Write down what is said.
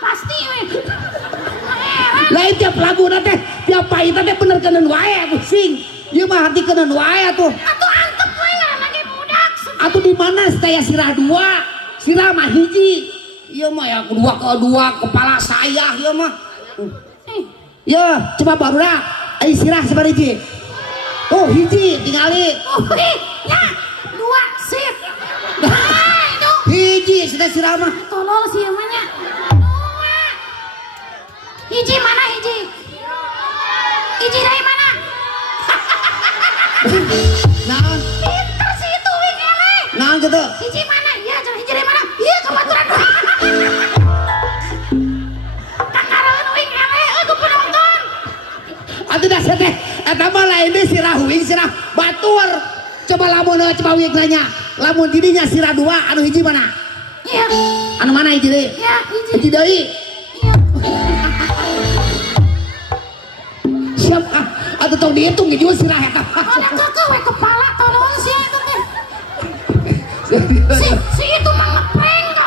pasti we. Lain tiap lagu teh tiap pahit teh bener kenen wae pusing. Ieu mah hati kenen wae atuh. Atuh antep we lagi budak. Atuh di mana saya sirah dua, sirah mah hiji. Ieu mah ya kedua kepala saya ieu mah. Ya, coba barudak. Ai sirah sabari hiji. Oh, hiji tinggali. Ya, dua sip. Hiji sudah sirah mah. Tolol sih emangnya. Dua. Hiji mana hiji? Hiji dari mana? Naon? Pinter sih itu wing ele. Naon gitu? Hiji mana? Iya, coba hiji dari mana? Iya, kebetulan. Kakaroan wing ele, aku penonton. Atuh dah teh eta mah lain deui sirah huing sirah batur. Coba lamun coba wing nanya. Lamun didinya sirah dua anu hiji mana? Iya. Anu mana hiji deui? Iya, hiji. Hiji deui. Iya. Siap ah. Atuh tong dihitung hiji sirah eta. Ada kakak we kepala tolong sih itu teh. Si